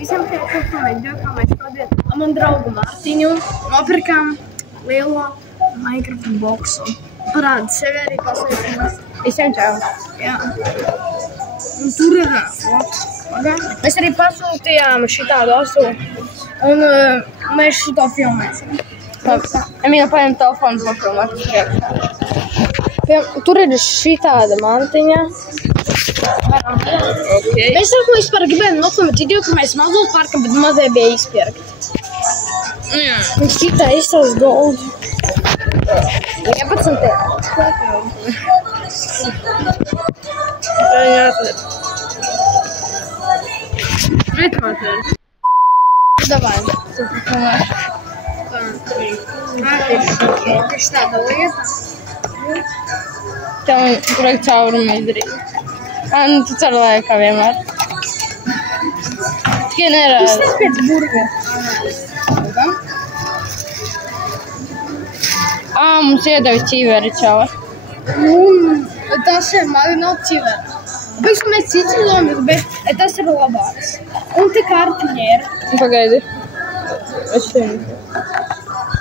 Visiem priekšā video, kā mēs šodien man draugu Mārtiņu nopirkām lielo Minecraft boksu. Parāda sevi arī pasveicināts. Visiem čau. Jā. Un tur ir mēs arī pasūtījām šitādu asu. Un mēs šito filmēsim. Emīla paņem telefonu papilnāt priekšā. Tur ir šitāda mantiņa. Okay. Mēs vispār gribējām nofilmēt video, ka mēs mazos parkam, bet mazai bija izpirkt. Un šitā izsās gold. 11 Давай. Tas tāda lieta. Tev vajag caurumu izdarīt. Nu, tu ceru laikā vienmēr. Tikai nerāda. Tas tas pēc burgera. Mums iedeva ķiveri čava. Tas ir marināt ķiveri. Pēc mēs cits domājam, bet tas ir labāks. Un te kartiņa ir. Pagaidi. Es tevi.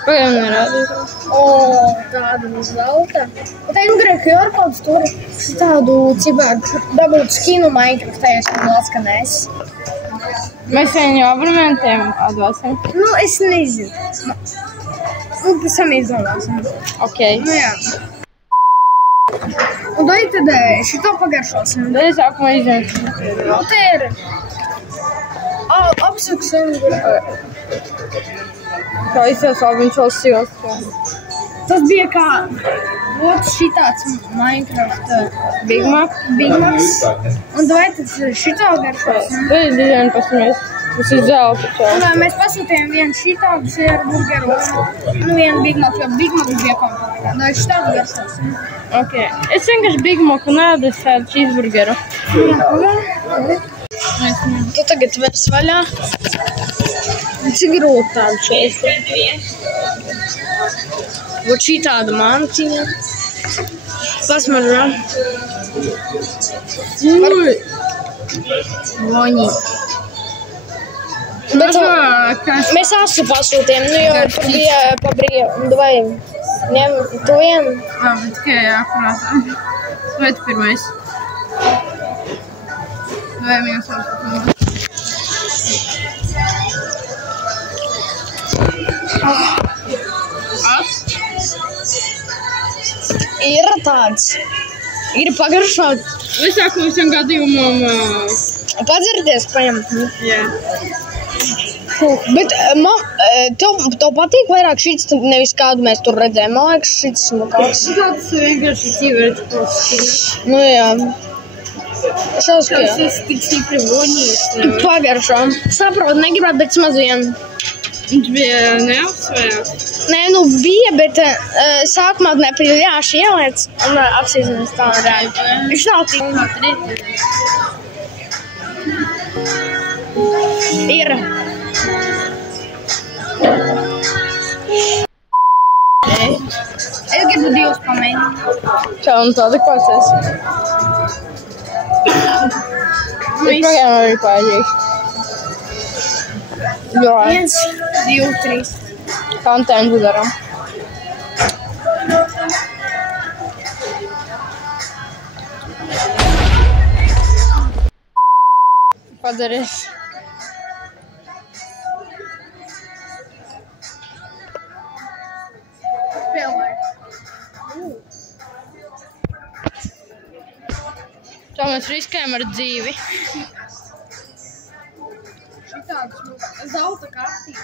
Pagaidi nerādīju. Tāda no zelta. Bet te grib QR-kods tur tādu cibāku dabūt skinu Minecraft, ja es noskanēs. Mēs viņu abonentiem atvēsim? Nu, es nezinu. Nu, pēc tam izdomāsim. Ok. Nu, jā. Un dai tad šito pagaršosim. Dai sākumā izņemsim. Nu, te ir apsuksim. Kā izsās viņš vēl sils. Tas bija kā otrs šitāds Minecraft Big Macs. Un dai tad šito garšosim. Dai dizaini pasamies. Tas ir zelta čau. Mēs pasūtījām vienu šitādu sieru burgeru un vienu Big Mac, jo Big Mac bija komplektā. Dai šitādu garšosim. Ok. Es vienkārši Big Macu neēdu, es ēdu cheeseburgeru. Tu tagad vers vaļā. Cik grūti tādu cheeseburgeru. Vot šī tāda mantiņa. Pasmaržā. Voņi. Bet mēs asu pasūtījām, nu jau tur bija pa brīvu. Vai ņem tu vienu? Bet tikai akurātā. Vai tu pirmais? Vai mēs pasūtījām? Ir tāds. Ir pagaršot. Visāk visam gadījumam padzerties paņemt. Jā. Bet tev patīk vairāk šits, nevis kādu mēs tur redzējām. Man liekas, šits smukāks. Tas vienkārši ķiveris postīja. Nu jā. Šaus, ka jā. Tas tik stipri voņīs. Pagaršo. Saprotu, negribētu, bet maz vienu. Viņš bija neapsvējās? Nē, nu bija, bet sākumā nepieļāši ieliec un apsīzinās tā reāli. Viņš nav tik. Ir. Es gribu divus pamēģināt. Čau, un tāda kāds esi? Es programmu arī pārģīšu. 1, 2, 3. Kontentu daram. Padarīs. Tā mēs riskējam ar dzīvi. Šitāds zelta kārtīgi.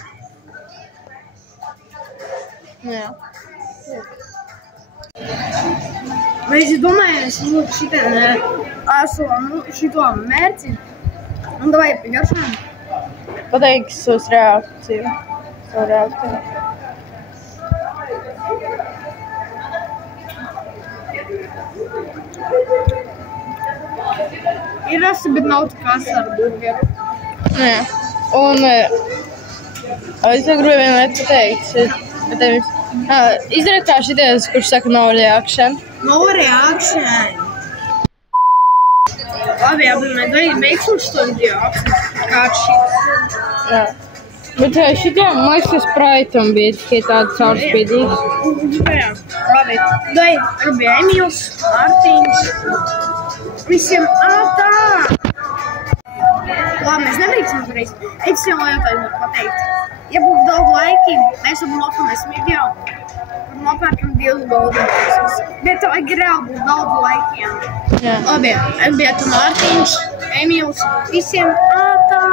Jā. Mēs domājam, šito mērci. Un davai pagaršām. Pateiks uz reakciju. Savu reakciju. Ir rasa, bet nav tā kā ar burgeru. Nē. Un es gribēju vienu lietu pateikt. Izdarīt kā šities, kurš saka no reaction. No reaction. Labi, jābūt, mēs beigsim šo video. Kāds šis? Jā. Bet šitie, man liekas, ka Spraitam bija tikai tāds caurspīdīgs. Jā, labi. Tur bija Emīls, Mārtiņš. Visiem tā! Labi, mēs nebeigsim uzreiz. Es jau jautājumu pateikt. Ja būs daudz laiki, mēs varam nopamēsim video. Un nopērkam 2 goldenus. Bet vajag reāli būs daudz laikiem. Jā. Labi, es biju Mārtiņš, Emīls. Visiem tā!